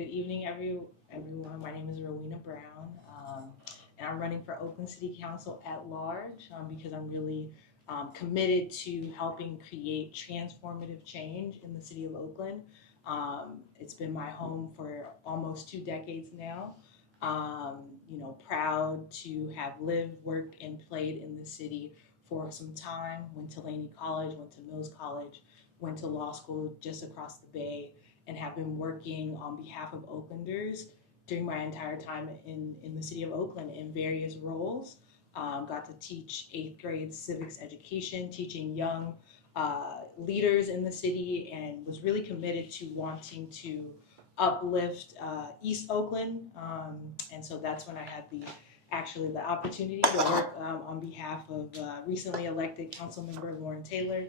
Good evening, everyone. My name is Rowena Brown, and I'm running for Oakland City Council at Large because I'm really committed to helping create transformative change in the city of Oakland. It's been my home for almost 2 decades now. Proud to have lived, worked, and played in the city for some time. Went to Laney College, went to Mills College, went to law school just across the bay, and have been working on behalf of Oaklanders during my entire time in the city of Oakland in various roles. Got to teach 8th grade civics education, teaching young leaders in the city, and was really committed to wanting to uplift East Oakland. And so that's when I had the opportunity to work on behalf of recently elected council member Lauren Taylor,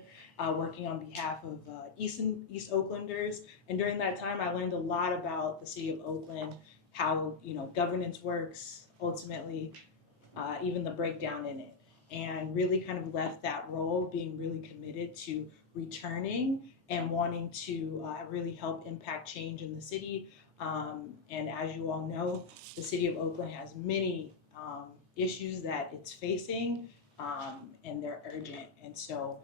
working on behalf of East Oaklanders. And during that time, I learned a lot about the city of Oakland, how governance works, ultimately, even the breakdown in it, and really kind of left that role being really committed to returning and wanting to really help impact change in the city. And as you all know, the city of Oakland has many issues that it's facing, and they're urgent. And so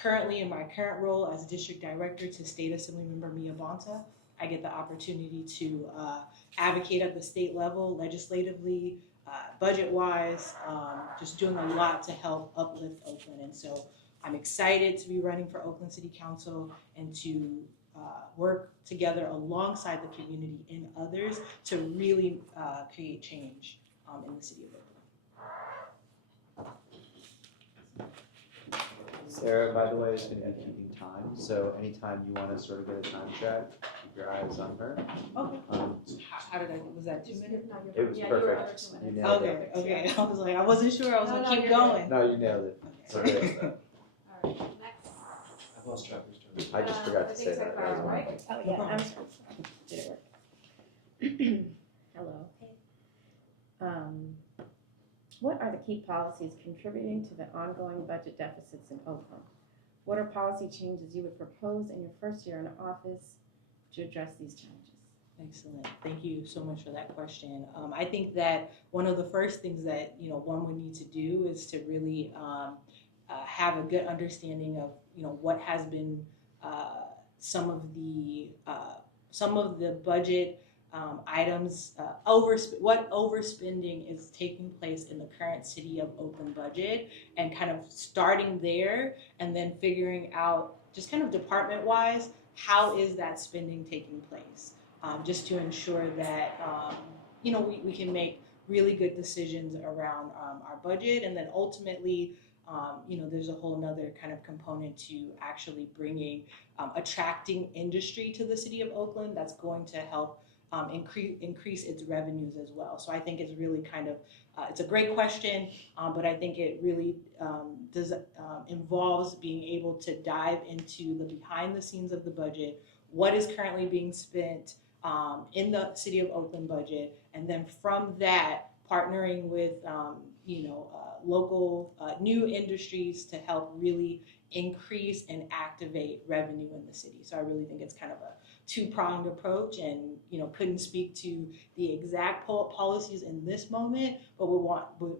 currently in my current role as district director to State Assembly Member Mia Bonta, I get the opportunity to advocate at the state level, legislatively, budget-wise, just doing a lot to help uplift Oakland. And so I'm excited to be running for Oakland City Council and to work together alongside the community and others to really create change in the city of Oakland. Sarah, by the way, is going to be keeping time, so anytime you want to sort of get a time check, keep your eyes on her. Okay. How did was that 2 minutes? It was perfect. You nailed it. Okay. I was like, I wasn't sure. I was going to keep going. No, you nailed it. Okay. Okay. All right, next. I've lost track who's turn. I just forgot to say that. Sarah, right? Oh, yeah, I'm sorry. Did it work? Hello. What are the key policies contributing to the ongoing budget deficits in Oakland? What are policy changes you would propose in your first year in office to address these challenges? Excellent. Thank you so much for that question. I think that one of the first things that one would need to do is to really have a good understanding of what has been some of the budget items, what overspending is taking place in the current city of Oakland budget, and kind of starting there and then figuring out just kind of department-wise, how is that spending taking place, just to ensure that we can make really good decisions around our budget. And then ultimately, there's a whole nother kind of component to actually attracting industry to the city of Oakland that's going to help increase its revenues as well. So I think it's really kind of, it's a great question, but I think it really involves being able to dive into the behind the scenes of the budget, what is currently being spent in the city of Oakland budget, and then from that, partnering with local new industries to help really increase and activate revenue in the city. So I really think it's kind of a two-pronged approach, and couldn't speak to the exact policies in this moment, but would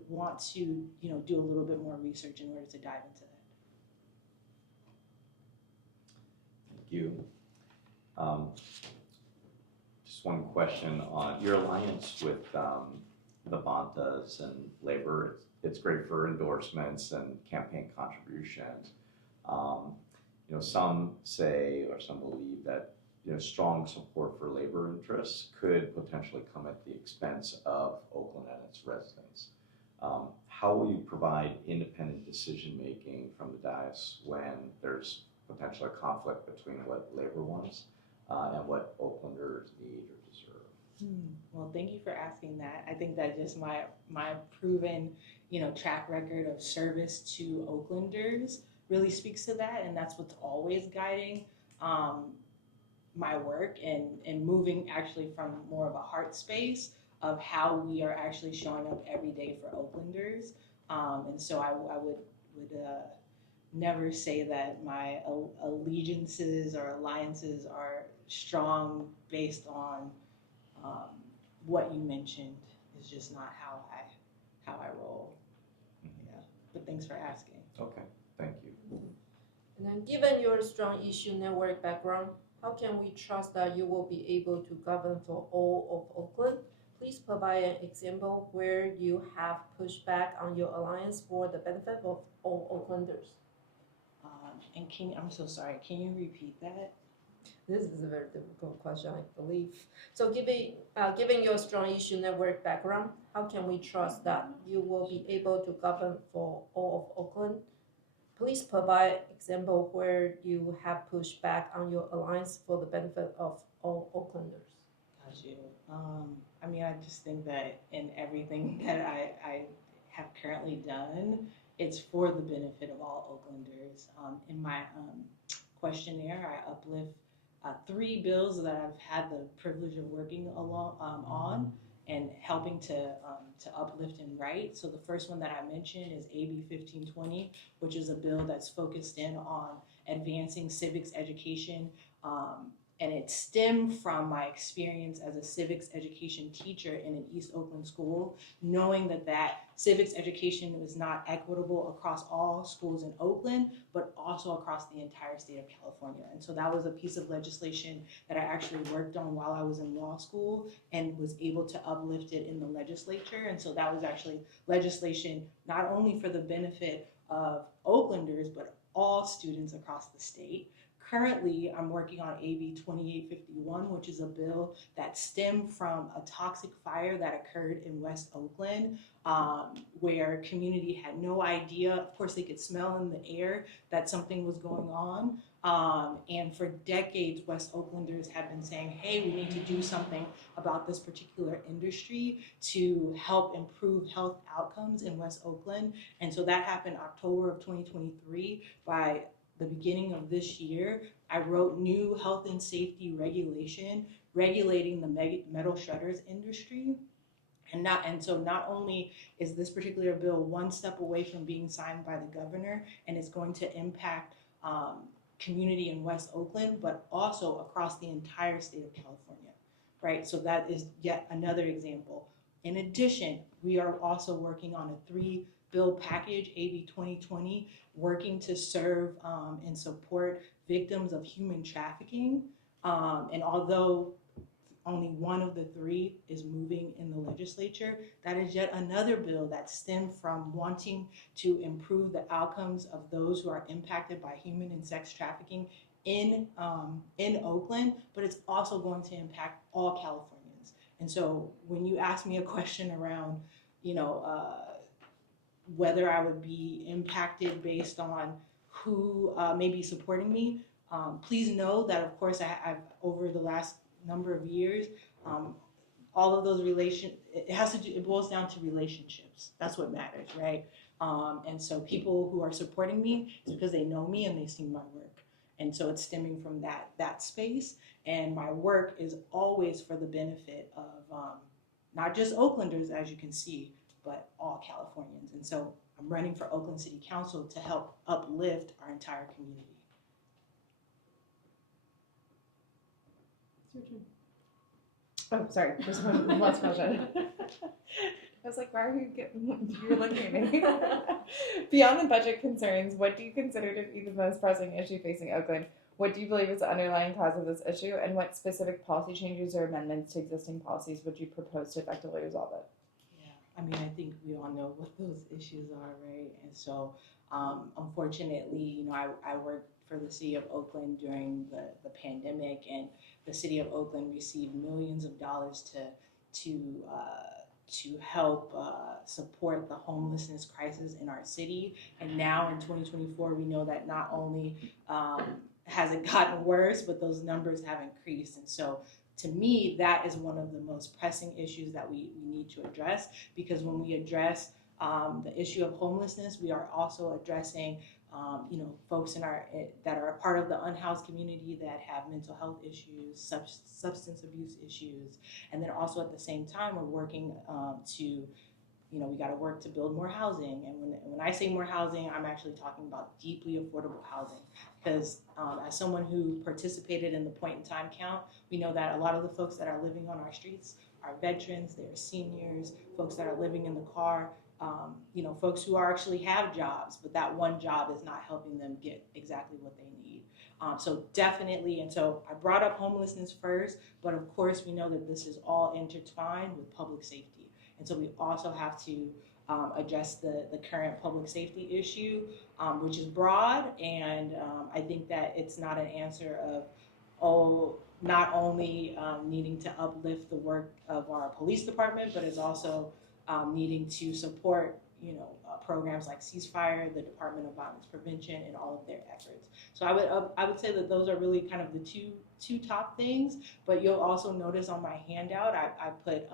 want to do a little bit more research in order to dive into that. Thank you. Just one question on your alliance with the Bontas and labor. It's great for endorsements and campaign contributions. Some say, or some believe that strong support for labor interests could potentially come at the expense of Oakland and its residents. How will you provide independent decision-making from the dais when there's potentially a conflict between what labor wants and what Oaklanders need or deserve? Well, thank you for asking that. I think that just my proven, track record of service to Oaklanders really speaks to that, and that's what's always guiding my work and moving actually from more of a heart space of how we are actually showing up every day for Oaklanders. And so I would never say that my allegiances or alliances are strong based on what you mentioned is just not how I roll. Yeah, but thanks for asking. Okay, thank you. And then given your strong issue network background, how can we trust that you will be able to govern for all of Oakland? Please provide an example where you have pushed back on your alliance for the benefit of all Oaklanders. I'm so sorry, can you repeat that? This is a very difficult question, I believe. So given your strong issue network background, how can we trust that you will be able to govern for all of Oakland? Please provide example where you have pushed back on your alliance for the benefit of all Oaklanders. Got you. I mean, I just think that in everything that I have currently done, it's for the benefit of all Oaklanders. In my questionnaire, I uplift 3 bills that I've had the privilege of working on and helping to uplift and write. So the first one that I mentioned is AB 1520, which is a bill that's focused in on advancing civics education. And it stemmed from my experience as a civics education teacher in an East Oakland school, knowing that civics education was not equitable across all schools in Oakland, but also across the entire state of California. And so that was a piece of legislation that I actually worked on while I was in law school and was able to uplift it in the legislature. And so that was actually legislation not only for the benefit of Oaklanders, but all students across the state. Currently, I'm working on AB 2851, which is a bill that stemmed from a toxic fire that occurred in West Oakland, where community had no idea. Of course, they could smell in the air that something was going on. And for decades, West Oaklanders have been saying, hey, we need to do something about this particular industry to help improve health outcomes in West Oakland. And so that happened October of 2023. By the beginning of this year, I wrote new health and safety regulation regulating the metal shredders industry. And so not only is this particular bill one step away from being signed by the governor, and it's going to impact community in West Oakland, but also across the entire state of California, right? So that is yet another example. In addition, we are also working on a 3-bill package, AB 2020, working to serve and support victims of human trafficking. And although only one of the 3 is moving in the legislature, that is yet another bill that stemmed from wanting to improve the outcomes of those who are impacted by human and sex trafficking in Oakland, but it's also going to impact all Californians. And so when you ask me a question around, whether I would be impacted based on who may be supporting me, please know that, of course, I've over the last number of years, all of those it boils down to relationships. That's what matters, right? And so people who are supporting me is because they know me and they've seen my work. And so it's stemming from that space. And my work is always for the benefit of not just Oaklanders, as you can see, but all Californians. And so I'm running for Oakland City Council to help uplift our entire community. It's your turn. Oh, sorry. There's one last question. I was like, why are you're looking at me? Beyond the budget concerns, what do you consider to be the most pressing issue facing Oakland? What do you believe is the underlying cause of this issue? And what specific policy changes or amendments to existing policies would you propose to effectively resolve it? I mean, I think we all know what those issues are, right? And so, unfortunately, I worked for the city of Oakland during the pandemic, and the city of Oakland received millions of dollars to help support the homelessness crisis in our city. And now in 2024, we know that not only has it gotten worse, but those numbers have increased. And so, to me, that is one of the most pressing issues that we need to address, because when we address the issue of homelessness, we are also addressing folks that are a part of the unhoused community that have mental health issues, substance abuse issues, and then also at the same time we're working to we got to work to build more housing. And when I say more housing, I'm actually talking about deeply affordable housing. Because as someone who participated in the point in time count, we know that a lot of the folks that are living on our streets are veterans, they're seniors, folks that are living in the car, folks who actually have jobs, but that one job is not helping them get exactly what they need. So definitely, and so I brought up homelessness first, but of course we know that this is all intertwined with public safety. And so we also have to address the current public safety issue, which is broad, and I think that it's not an answer of, not only needing to uplift the work of our police department, but it's also needing to support, programs like Ceasefire, the Department of Violence Prevention, and all of their efforts. So I would say that those are really kind of the two top things. But you'll also notice on my handout, I put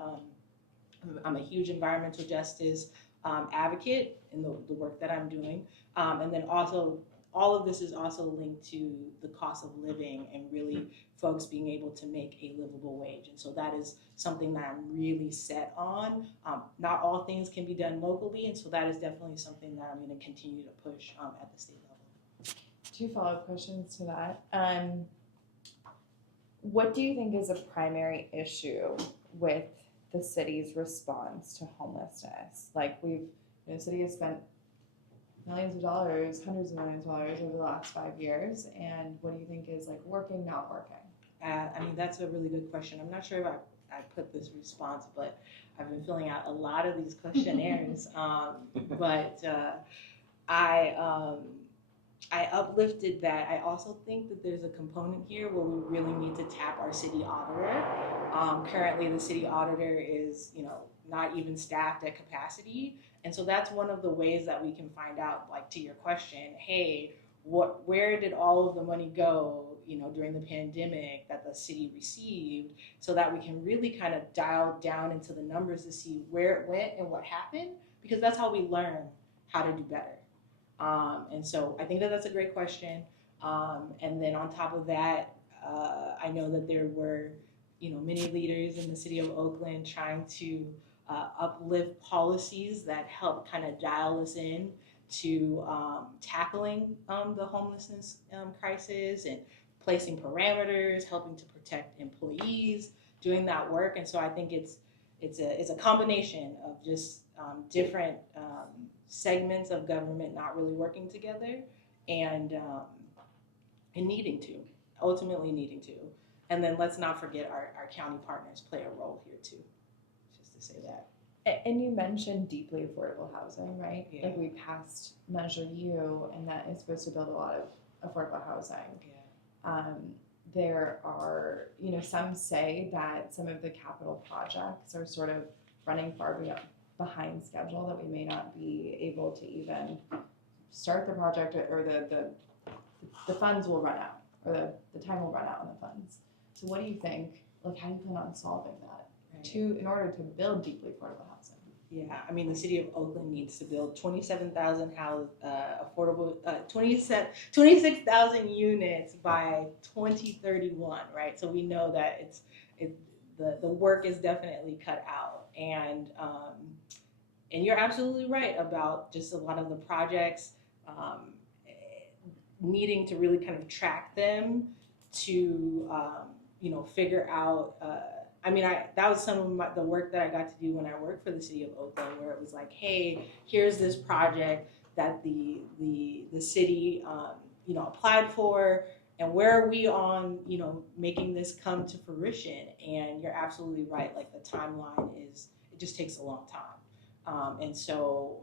I'm a huge environmental justice advocate in the work that I'm doing, and then also all of this is also linked to the cost of living and really folks being able to make a livable wage. And so that is something that I'm really set on. Not all things can be done locally, and so that is definitely something that I'm going to continue to push at the state level. 2 follow-up questions to that. What do you think is a primary issue with the city's response to homelessness? Like the city has spent millions of dollars, hundreds of millions of dollars over the last 5 years, and what do you think is working, not working? That's a really good question. I'm not sure if I put this response, but I've been filling out a lot of these questionnaires. But I uplifted that. I also think that there's a component here where we really need to tap our city auditor. Currently, the city auditor is, not even staffed at capacity. And so that's one of the ways that we can find out, to your question, hey, where did all of the money go, during the pandemic that the city received, so that we can really kind of dial down into the numbers to see where it went and what happened, because that's how we learn how to do better. And so I think that that's a great question. And then on top of that, I know that there were, many leaders in the city of Oakland trying to uplift policies that help kind of dial us in to tackling the homelessness crisis and placing parameters, helping to protect employees, doing that work. And so I think it's a combination of just different segments of government not really working together and ultimately needing to. And then let's not forget our county partners play a role here too, just to say that. And you mentioned deeply affordable housing, right? Yeah. We passed Measure U, and that is supposed to build a lot of affordable housing. Yeah. There are, some say that some of the capital projects are sort of running far behind schedule, that we may not be able to even start the project, or the funds will run out, or the time will run out on the funds. So what do you think, how do you plan on solving that in order to build deeply affordable housing? Yeah, the city of Oakland needs to build 27,000 affordable, 26,000 units by 2031, right? So we know that the work is definitely cut out, and you're absolutely right about just a lot of the projects needing to really kind of track them to figure out. That was some of the work that I got to do when I worked for the city of Oakland, where it was like, hey, here's this project that the city applied for, and where are we on making this come to fruition? And you're absolutely right, the timeline it just takes a long time. And so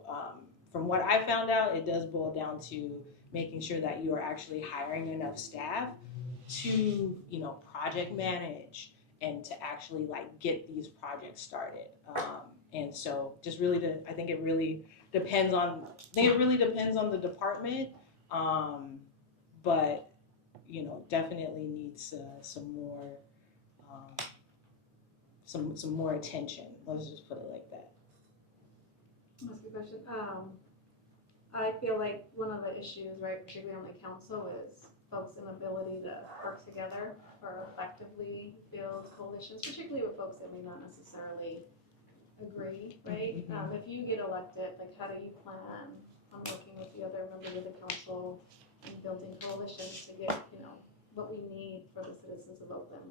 from what I found out, it does boil down to making sure that you are actually hiring enough staff to project manage and to actually get these projects started. And so just really I think it really depends on the department, but definitely needs some more attention. Let's just put it like that. That's a good question. I feel like one of the issues, right, particularly on the council, is folks' inability to work together or effectively build coalitions, particularly with folks that may not necessarily agree, right? If you get elected, like how do you plan on working with the other members of the council and building coalitions to get, what we need for the citizens of Oakland,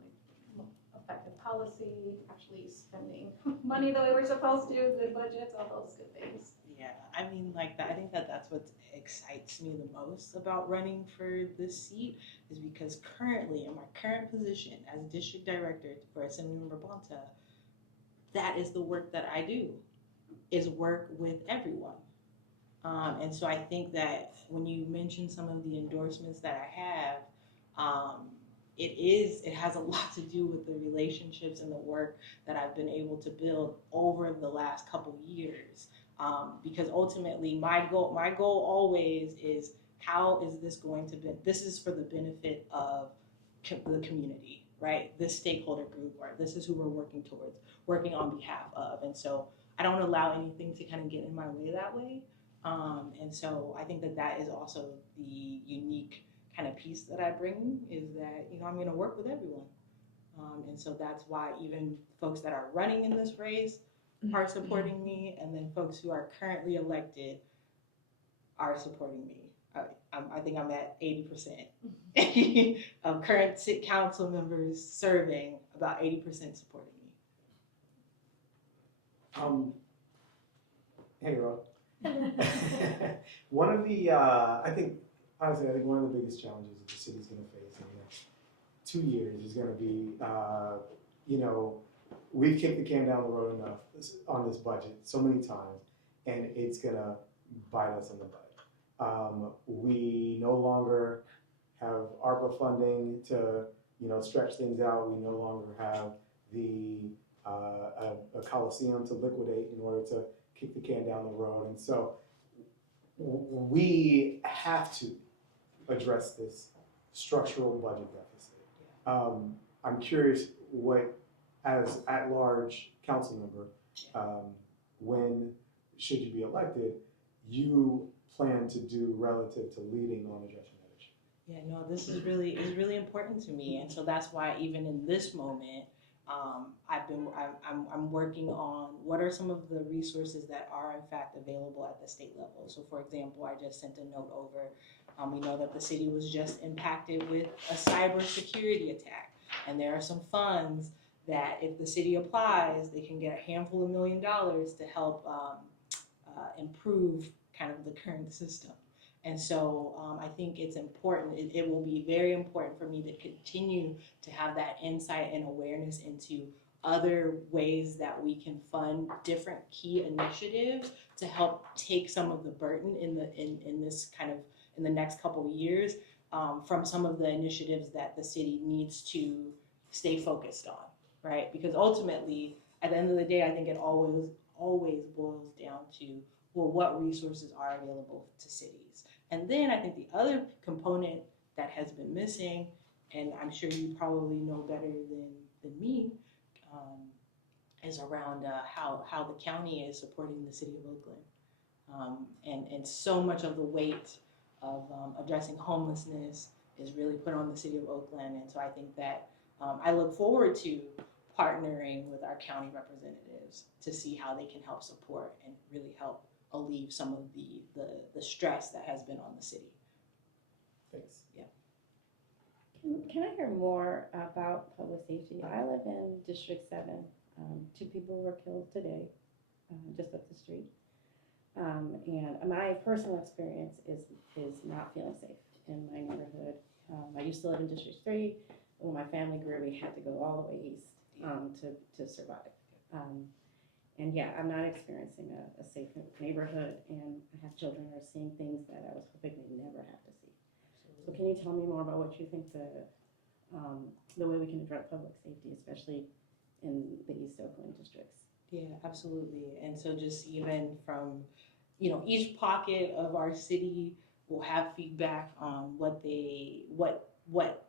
like effective policy, actually spending money the way we're supposed to, good budgets, all those good things. Yeah, I mean, like that. I think that's what excites me the most about running for this seat is because currently, in my current position as district director for Assemblymember Bonta, that is the work that I do, is work with everyone. And so I think that when you mention some of the endorsements that I have, it has a lot to do with the relationships and the work that I've been able to build over the last couple years. Because ultimately my goal always is how is this going to be, this is for the benefit of the community, right? This stakeholder group, or this is who we're working on behalf of. And so I don't allow anything to kind of get in my way that way. And so I think that is also the unique kind of piece that I bring is that, I'm going to work with everyone. And so that's why even folks that are running in this race are supporting me, and then folks who are currently elected are supporting me. I think I'm at 80% of current city council members serving, about 80% supporting me. Hey, Ro. One of the, I think one of the biggest challenges that the city's going to face in the next 2 years is going to be, we've kicked the can down the road enough on this budget so many times, and it's going to bite us in the butt. We no longer have ARPA funding to, stretch things out. We no longer have a coliseum to liquidate in order to kick the can down the road. And so we have to address this structural budget deficit. I'm curious what, as at-large council member, when, should you be elected, you plan to do relative to leading on addressing that issue? Yeah, no, this is really important to me, and so that's why even in this moment, I'm working on what are some of the resources that are in fact available at the state level. So, for example, I just sent a note over. We know that the city was just impacted with a cybersecurity attack, and there are some funds that if the city applies, they can get a handful of $1 million to help improve kind of the current system. And so I think it's important, it will be very important for me to continue to have that insight and awareness into other ways that we can fund different key initiatives to help take some of the burden in this kind of, in the next couple of years from some of the initiatives that the city needs to stay focused on, right? Because ultimately, at the end of the day, I think it always boils down to, well, what resources are available to cities? And then I think the other component that has been missing, and I'm sure you probably know better than me, is around how the county is supporting the city of Oakland. And so much of the weight of addressing homelessness is really put on the city of Oakland. And so I think that I look forward to partnering with our county representatives to see how they can help support and really help alleviate some of the stress that has been on the city. Thanks. Yeah. Can I hear more about public safety? I live in District 7. 2 people were killed today, just up the street. And my personal experience is not feeling safe in my neighborhood. I used to live in District 3. When my family grew, we had to go all the way east to survive. And yeah, I'm not experiencing a safe neighborhood, and I have children who are seeing things that I was hoping they'd never have to see. So can you tell me more about what you think the way we can address public safety, especially in the East Oakland districts? Yeah, absolutely. And so just even from, each pocket of our city will have feedback on what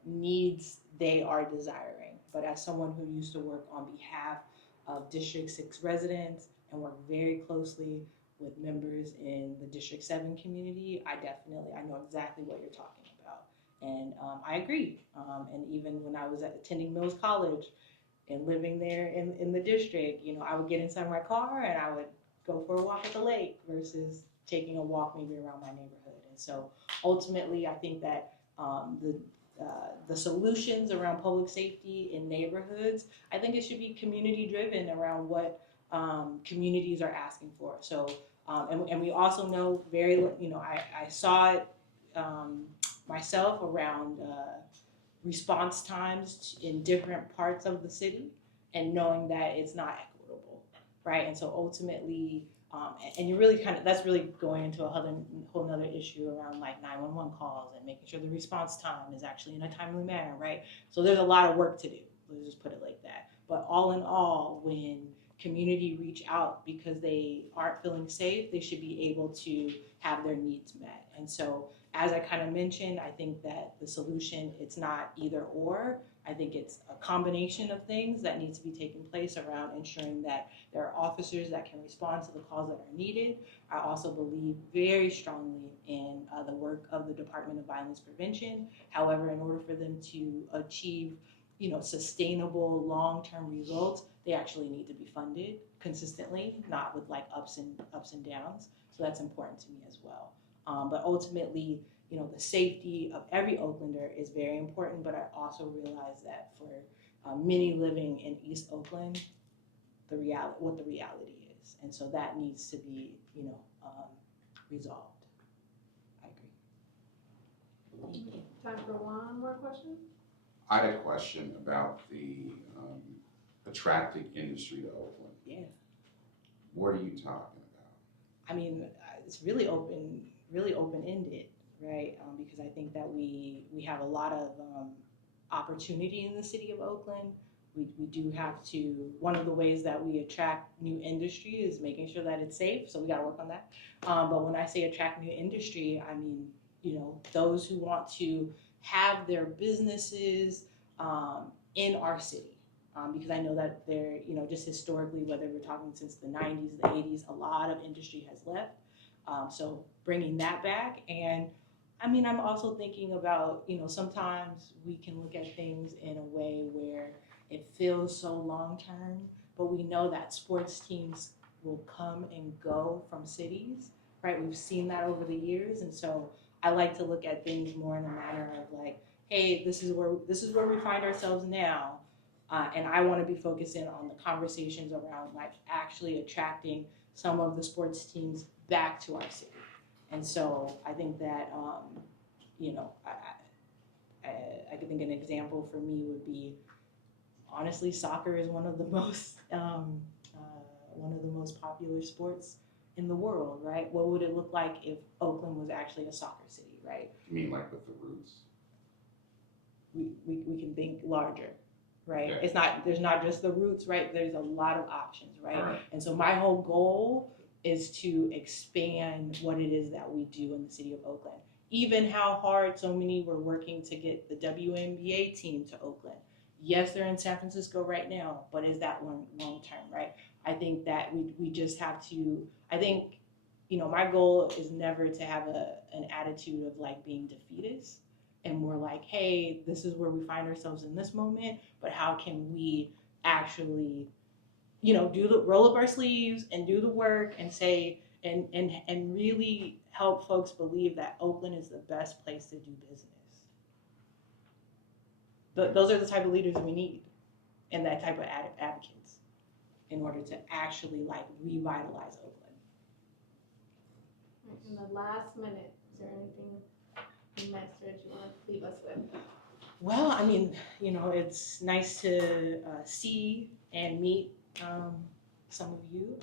needs they are desiring. But as someone who used to work on behalf of District 6 residents and work very closely with members in the District 7 community, I know exactly what you're talking about. And I agree. And even when I was attending Mills College, And living there in the district, I would get inside my car and I would go for a walk at the lake versus taking a walk maybe around my neighborhood. And so ultimately, I think that the solutions around public safety in neighborhoods, I think it should be community driven around what communities are asking for. So, and we also know I saw it myself around response times in different parts of the city and knowing that it's not equitable, right? And so ultimately, and you really that's really going into a whole nother issue around like 911 calls and making sure the response time is actually in a timely manner, right? So there's a lot of work to do, let's just put it like that. But all in all, when community reach out because they aren't feeling safe, they should be able to have their needs met. And so as I kind of mentioned, I think that the solution, it's not either or. I think it's a combination of things that needs to be taking place around ensuring that there are officers that can respond to the calls that are needed. I also believe very strongly in the work of the Department of Violence Prevention. However, in order for them to achieve sustainable long-term results, they actually need to be funded consistently, not with like ups and downs. So that's important to me as well. But ultimately, the safety of every Oaklander is very important, but I also realize that for many living in East Oakland, what the reality is. And so that needs to be, resolved. I agree. Time for one more question? I had a question about the attracting industry to Oakland. Yeah. What are you talking about? I mean, it's really open-ended, right? Because I think that we have a lot of opportunity in the city of Oakland. We do have to, one of the ways that we attract new industry is making sure that it's safe, so we gotta work on that. But when I say attract new industry, I mean, those who want to have their businesses in our city. Because I know that there, just historically, whether we're talking since the 90s, the 80s, a lot of industry has left. So bringing that back. And I mean, I'm also thinking about, sometimes we can look at things in a way where it feels so long-term, but we know that sports teams will come and go from cities, right? We've seen that over the years. And so I like to look at things more in a manner of like, hey, this is where we find ourselves now. And I want to be focusing on the conversations around like actually attracting some of the sports teams back to our city. And so I think that, I could think an example for me would be, honestly, soccer is one of the most popular sports in the world, right? What would it look like if Oakland was actually a soccer city, right? You mean like with the roots? We can think larger, right? Okay. There's not just the roots, right? There's a lot of options, right? All right. And so my whole goal is to expand what it is that we do in the city of Oakland. Even how hard so many were working to get the WNBA team to Oakland. Yes, they're in San Francisco right now, but is that long term, right? I think that we just have to, I think, my goal is never to have an attitude of like being defeatist and more like, hey, this is where we find ourselves in this moment, but how can we actually, roll up our sleeves and do the work and say, and really help folks believe that Oakland is the best place to do business. Those are the type of leaders we need and that type of advocates in order to actually like revitalize Oakland. In the last minute, is there anything message you want to leave us with? Well, I mean, it's nice to see and meet some of you.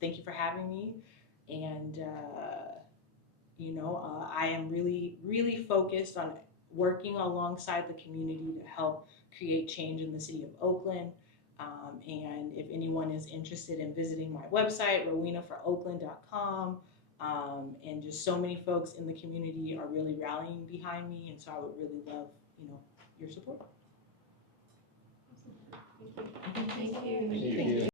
Thank you for having me. And, I am really, really focused on working alongside the community to help create change in the city of Oakland. And if anyone is interested in visiting my website, rowenaforoakland.com, and just so many folks in the community are really rallying behind me. And so I would really love, your support. Thank you. Thank you.